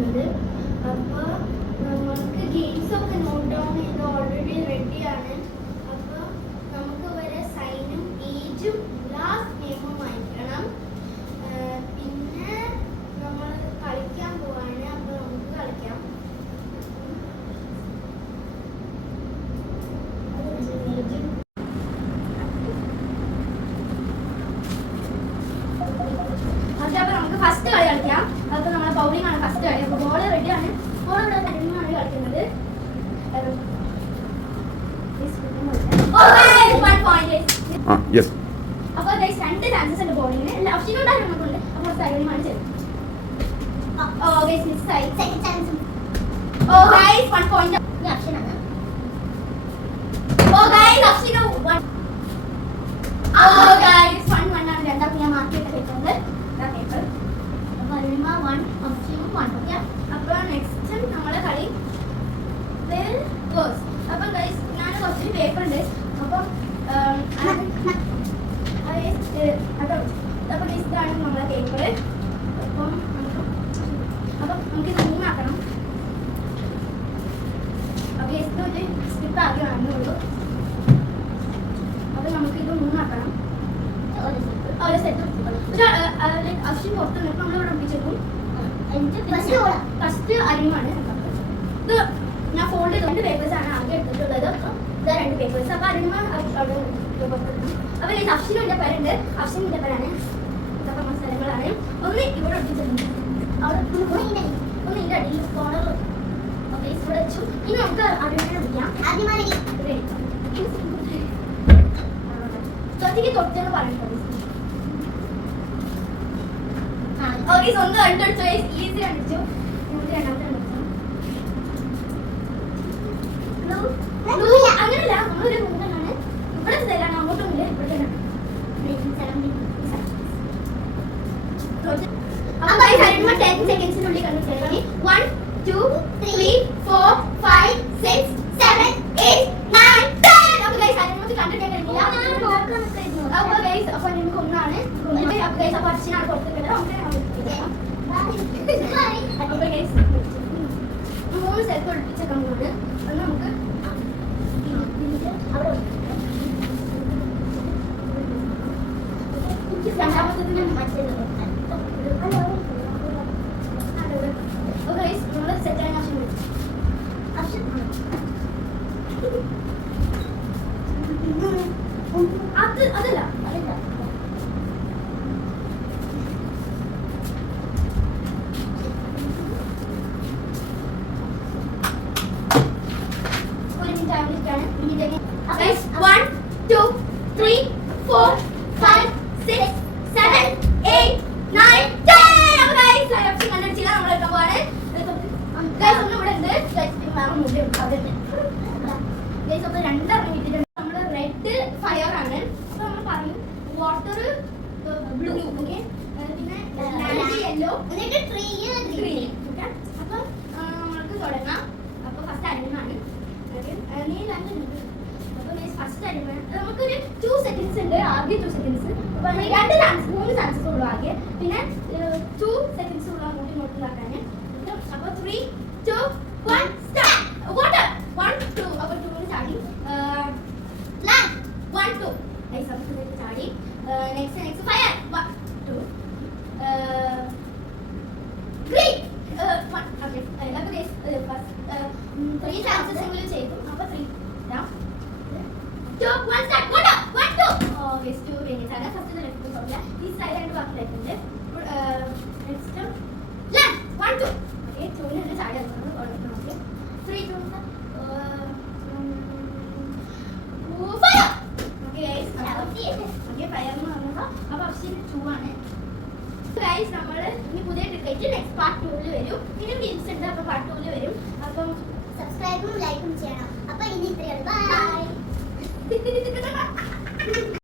വരുന്നത് അപ്പോൾ കളിക്കുന്നത് അപ്പൊ രണ്ട് ചാൻസസ് ഉണ്ട് ബോളിങ്ങിന് ലെഫ്റ്റിന് ഉണ്ടായിരുന്നു നമുക്കുണ്ട് അപ്പോൾ സൈഡിൽ കാണിച്ചത് second chance oh guys one point ലെഫ്റ്റിനാണ് oh guys ലെഫ്റ്റിന് one oh guys one one ആണ്. രണ്ടാം മാർക്ക് ചെയ്ത് വെക്കുന്നത് പേപ്പർ അപ്പൊ അരുമ വൺ അഫ്റ്റിനും വൺ ഓക്കെ അപ്പോൾ നെക്സ്റ്റ് നമ്മുടെ കളി ഗോസ് അപ്പം ഗൈസ് ഞാൻ കുറച്ച് പേപ്പർ ഉണ്ട്. അപ്പം അപ്പം ഗൈസ് ഇതാണ് നമ്മളെ പേപ്പർ അപ്പം നമുക്ക് അപ്പം നമുക്ക് ഇത് മൂന്നാക്കണം അപ്പോൾ ഗൈസ് ഒരു സ്ക്രിപ്റ്റ് ആക്കി വന്നുള്ളൂ അപ്പോൾ നമുക്ക് ഇത് മൂന്നാക്കണം ഒരു സെറ്റ് അവശ്യം പുറത്ത് നിന്നിട്ട് നമ്മളിവിടെ ഒപ്പിച്ചേക്കും ഫസ്റ്റ് അരിമാണ് ഇത് ഞാൻ ഫോൾഡ് ചെയ്ത് രണ്ട് പേപ്പേഴ്സ് ആണ് ആകെ എടുത്തിട്ടുള്ളത്. ഇതാ രണ്ട് പേപ്പേഴ്സ് അപ്പൊ അതിന് അവിടെ അപ്പൊ ഈ അഫ്ഷിന്റെ പേരുണ്ട്. അഫ്ഷിന്റെ പേരാണ്. ഇതൊക്കെ മസാലകളാണ് ഒന്ന് ഇവിടെ ഒട്ടിച്ചിട്ടുണ്ട്. അവിടെ ഒന്ന് ഒന്ന് അടിയിൽ കോണർ ഓക്കെ ഇവിടെ വെച്ചു. ഇനി നമുക്ക് അരിമനെ വിളിക്കാം ആദ്യമായി തൊട്ടെന്ന് പറഞ്ഞിട്ടുണ്ട് ഓക്കെ സ്വന്തം കണ്ടുപിടിച്ചു ഈസി കണ്ടിച്ചു നമുക്ക് രണ്ടാമത്തെ അങ്ങനല്ല നമ്മളൊരു മൂന്നെണ്ണാണ് ഇവിടെ സ്ഥലമാണ് അങ്ങോട്ടും ഇല്ല ഇവിടെ സെക്കൻഡ്സിനുള്ളിൽ കണ്ടുപിടിച്ചാൽ one two three. Four five six seven eight nine ten അപ്പൊ ഗൈസ് അതിനെ കണ്ടിട്ട് കഴിഞ്ഞില്ല. അപ്പൊ ഗൈസ് അപ്പൊ നിങ്ങൾക്ക് ഒന്നാണ്. അപ്പൊ ഗൈസ് അപ്പൊ അച്ഛനാണ് കൊടുത്തിട്ടുള്ളത് അപ്പൊ ഗൈസ് മൂന്ന് സ്ഥലത്ത് ഒളിപ്പിച്ച കമ്പാണ് അത് നമുക്ക് അവിടെ രണ്ടാമത്തെ മറ്റേത് അപ്പൊ ഗൈസ് നമ്മൾ സെറ്റ് ആയ ആവശ്യം അത് അതല്ല അതല്ല ഒരു minute ആയിരിക്കാണ് guys one two three four five six seven eight nine ten അപ്പൊ ഗൈസ് ഓപ്ഷൻ കണ്ടുപിടിച്ചില്ല നമ്മൾ എടുക്കാൻ പോവാണ്. ഗൈസ് ഒന്ന് ഇവിടെ ഉണ്ട്. ഗൈസ് വേറെ മുന്നേ ഗൈസ് അപ്പോൾ രണ്ടെണ്ണം കിട്ടിയിട്ടുണ്ട്. നമ്മൾ റെഡ് ഫയർ ആണ്. അപ്പോൾ നമ്മൾ പറഞ്ഞു വാട്ടർ ബ്ലൂ ഓക്കെ പിന്നെ യെല്ലോ എന്നിട്ട് ട്രീ ഗ്രീൻ ഓക്കെ അപ്പോൾ നമുക്ക് തുടങ്ങാം. അപ്പോൾ ഫസ്റ്റ് അരിമാണ് നീ അരിമ നമുക്കൊരു ടു സെക്കൻഡ്സ് ഉണ്ട് ആദ്യം ടു സെക്കൻഡ്സ് അപ്പോൾ രണ്ട് ചാൻസ് മൂന്ന് ചാൻസസ് ഉള്ളൂ ആകെ പിന്നെ ടു സെക്കൻഡ്സ് ഉള്ളൂ അങ്ങോട്ടും ഇങ്ങോട്ടും ഇതാക്കാൻ അപ്പൊ three two one start water one two അപ്പൊ ടൂന് ചാടി. വൺ ടു ചാടി. Next next fire one two three chances എങ്കിലും ചെയ്തു ത്രീ വൺ ഓക്കെ കഴിഞ്ഞിട്ടാണ് ഫസ്റ്റ് നെക്സ്റ്റ് ലാൻഡ് ടൂവിന് ത്രീ ഫയർ എന്ന് പറഞ്ഞപ്പോൾ അപ്പോൾ ഓപ്ഷൻ ടു ആണ് ഗൈസ് നമ്മൾ ഇനി പുതിയ ടിക്കറ്റ് നെക്സ്റ്റ് പാർട്ട് ടൂവിൽ വരും. അപ്പം സബ്സ്ക്രൈബും ലൈക്കും ചെയ്യണം. അപ്പൊ ഇനി ഇത്രയുള്ളൂ ബൈ ബൈ 頑張れ!